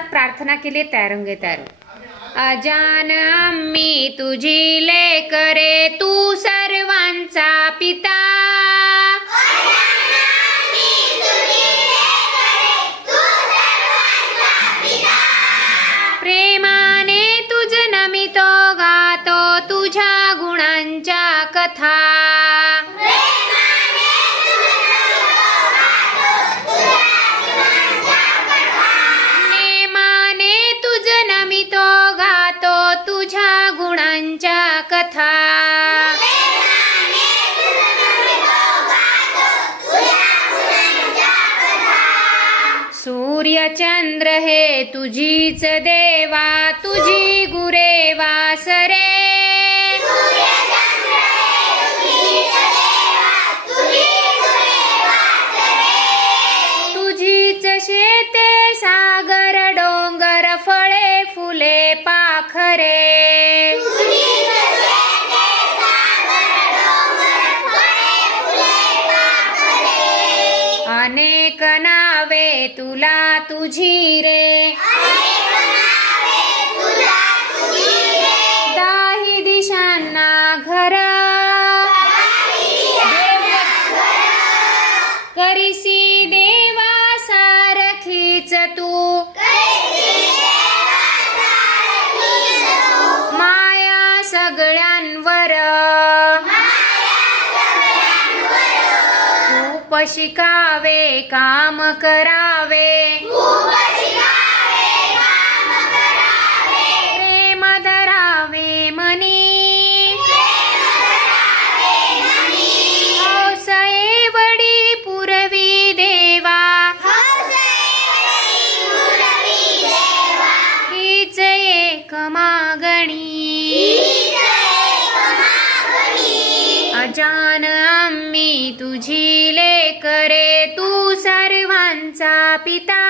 प्रार्थना केली त्यारंगे त्यारू. अजान आम्ही तुझी लेकरे, तू सर्वांचा पिता. प्रेमाने तुझ नमितो गातो, तुझ्या गुणांच्या कथा. तुझ्या गुणांच्या कथा. सूर्य चंद्र हे तुझीच देवा, तुझी गुरे वासरे. तुझीच शेते सागर डोंगर, फळे फुले पाखरे. अनेक नावे तुला तुझी रे, दाही दिशांना घर. करिसी देवा सारखीच तू, माया सगळ्यांवर. खूप शिकावे काम करावे, प्रेम धरावे मनी. हौस एवढी पुरवी देवा, हीच एक मागणी. अजान आम्ही तुझी लेकरे, तू सर्वांचा पिता.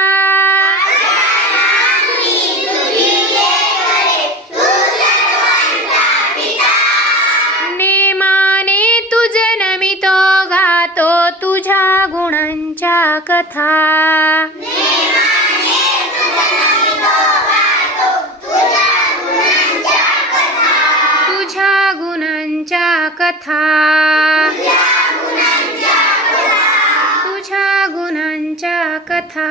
नेमाने तुझ नमितो गातो, तुझ्या गुणांच्या कथा. तुझ्या गुणांच्या कथा. तुझ्या गुणांच्या कथा.